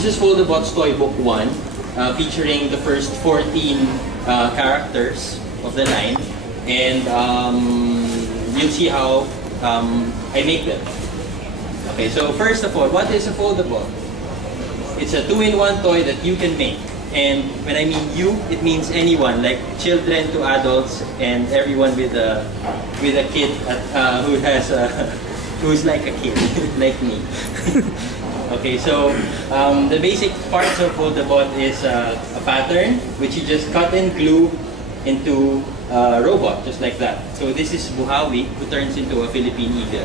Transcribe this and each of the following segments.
This is Foldabots Toy Book 1, featuring the first 14 characters of the line, and you'll see how I make them. Okay, so first of all, what is a Foldabot? It's a 2-in-1 toy that you can make. And when I mean you, it means anyone, like children to adults and everyone with a kid who has who's like a kid, like me. Okay, so the basic parts of Foldabot is a pattern which you just cut and glue into a robot, just like that. So this is Buhawi, who turns into a Philippine eagle.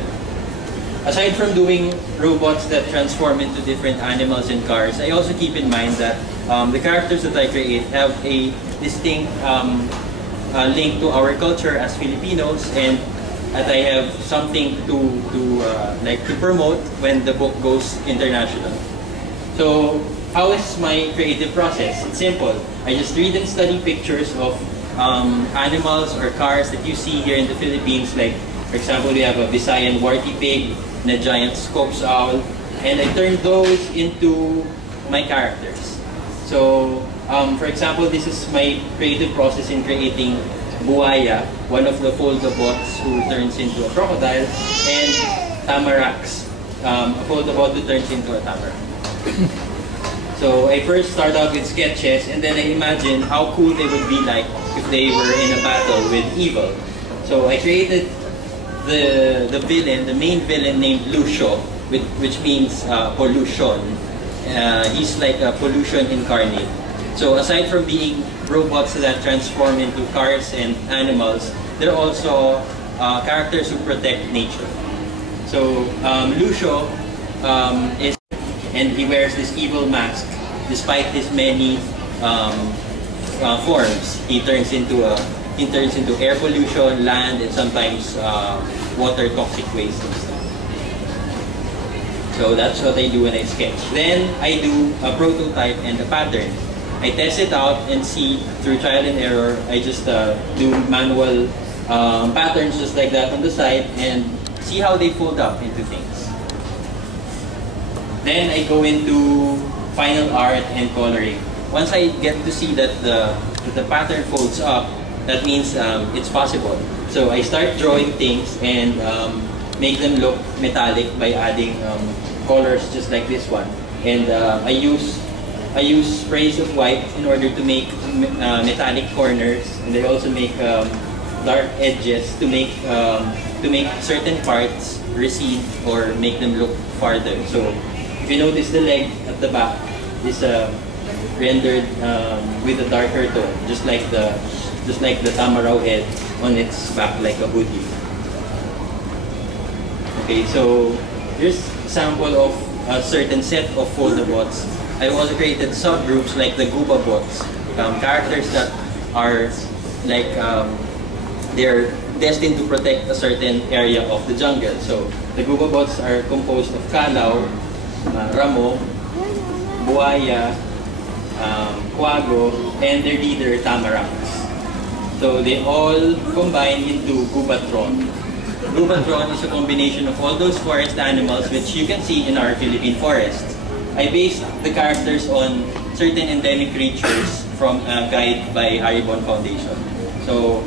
Aside from doing robots that transform into different animals and cars, I also keep in mind that the characters that I create have a distinct link to our culture as Filipinos, and that I have something to promote when the book goes international. So how is my creative process? It's simple. I just read and study pictures of animals or cars that you see here in the Philippines. Like, for example, we have a Visayan warty pig and a giant Scopes owl, and I turn those into my characters. So, for example, this is my creative process in creating Buaya, one of the Foldabots who turns into a crocodile, and Tamarax, a Foldabot who turns into a tamarack. So I first start out with sketches, and then I imagine how cool they would be like if they were in a battle with evil. So I created the villain, the main villain, named Lucio, which means pollution. He's like a pollution incarnate. So aside from being robots that transform into cars and animals, they're also characters who protect nature. So Lucio is, and he wears this evil mask. Despite his many forms, he turns into air pollution, land, and sometimes water toxic waste and stuff. So that's what I do when I sketch. Then I do a prototype and a pattern. I test it out and see through trial and error. I just do manual patterns just like that on the side and see how they fold up into things. Then I go into final art and coloring. Once I get to see that the pattern folds up, that means it's possible. So I start drawing things and make them look metallic by adding colors just like this one. And I use sprays of white in order to make metallic corners, and I also make dark edges to make certain parts recede or make them look farther. So if you notice, the leg at the back is rendered with a darker tone, just like the tamaraw head on its back, like a hoodie. Okay, so here's a sample of a certain set of Foldabots. I've also created subgroups like the Gubabots, characters that are like they're destined to protect a certain area of the jungle. So the Gubabots are composed of Kalaw, Ramo, Buaya, Quago, and their leader Tamarax. So they all combine into Gubatron. Gubatron is a combination of all those forest animals which you can see in our Philippine forests. I based the characters on certain endemic creatures from a guide by Haribon Foundation. So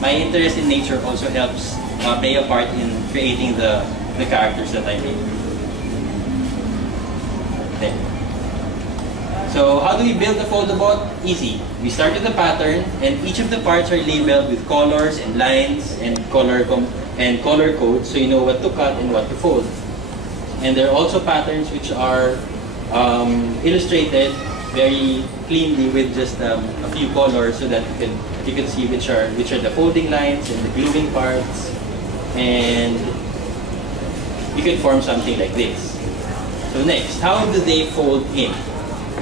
my interest in nature also helps play a part in creating the characters that I made. Okay. So how do we build a Foldabot? Easy. We start with a pattern, and each of the parts are labeled with colors and lines and color codes, so you know what to cut and what to fold. And there are also patterns which are illustrated very cleanly with just a few colors, so that you can see which are the folding lines and the gluing parts, and you can form something like this. So next, how do they fold in?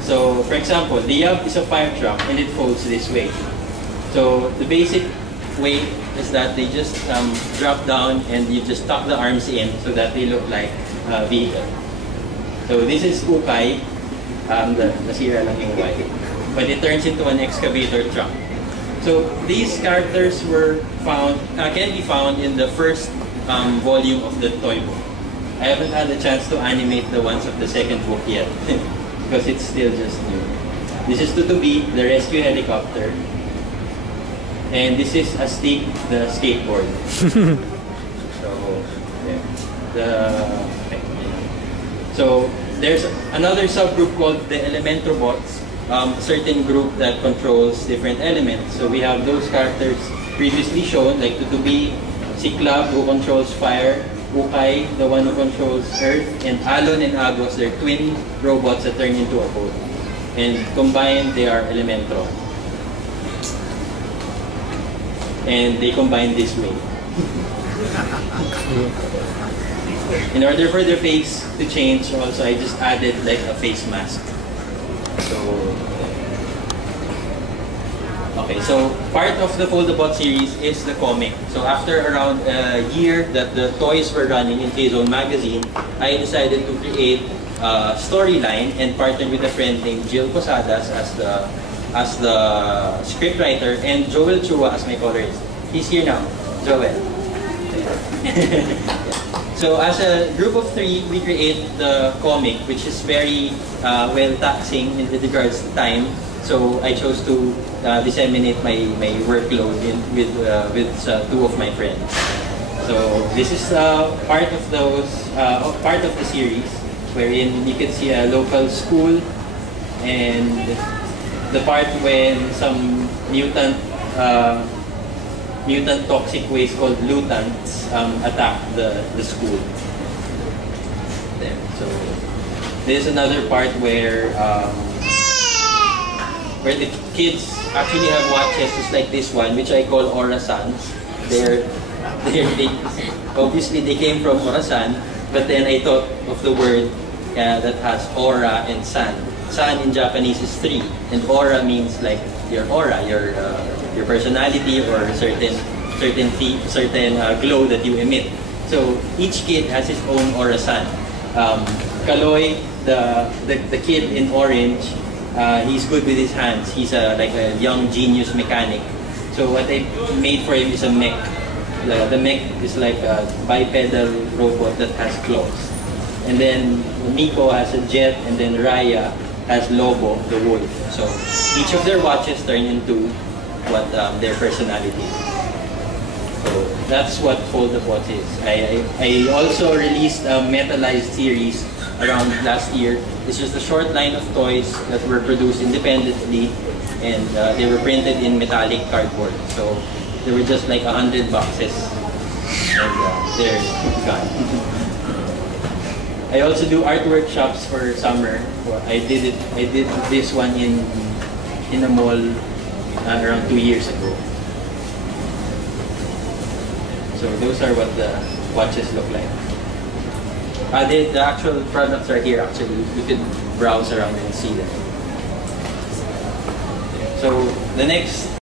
So for example, the yab is a fire truck and it folds this way. So the basic way is that they just drop down and you just tuck the arms in so that they look like a vehicle. So this is Ukay, nasira lang yung white, but it turns into an excavator truck. So these characters were found, can be found in the first volume of the toy book. I haven't had a chance to animate the ones of the second book yet because it's still just new. This is Tutubi, the rescue helicopter. And this is Astig, the skateboard. So, yeah. So, there's another subgroup called the Elementrobots, a certain group that controls different elements. So we have those characters previously shown, like Tutubi, Cyclop, who controls fire, Ukay, the one who controls earth, and Alon and Agos, they're twin robots that turn into a boat. And combined, they are Elementron. And they combine this way. In order for their face to change, also I just added like a face mask. So, okay, so part of the Foldabot series is the comic. So after around a year that the toys were running in K-Zone magazine, I decided to create a storyline and partner with a friend named Jill Posadas as the scriptwriter and Joel Chua as my colorist. He's here now, Joel. So as a group of three, we create the comic, which is very well taxing in regards to time. So I chose to disseminate my workload with two of my friends. So this is part of the series, wherein you can see a local school and the part when some mutant toxic waste called lutants attack the school. There. So there's another part where the kids actually have watches just like this one, which I call Orasans. Obviously they came from Orasan, but then I thought of the word that has aura and san. San in Japanese is 3, and aura means like your aura, your personality, or certain glow that you emit. So each kid has his own Orasan. Kaloy, the kid in orange, he's good with his hands. He's like a young genius mechanic. So what I made for him is a mech. The mech is like a bipedal robot that has claws. And then Miko has a jet, and then Raya has Lobo, the wolf. So each of their watches turn into what their personality is. So that's what Foldabots is. I also released a metalized series around last year. It's just a short line of toys that were produced independently, and they were printed in metallic cardboard. So there were just like 100 boxes, and they're gone. I also do art workshops for summer. I did this one in a mall around 2 years ago. So those are what the watches look like. The actual products are here actually. You can browse around and see them. So the next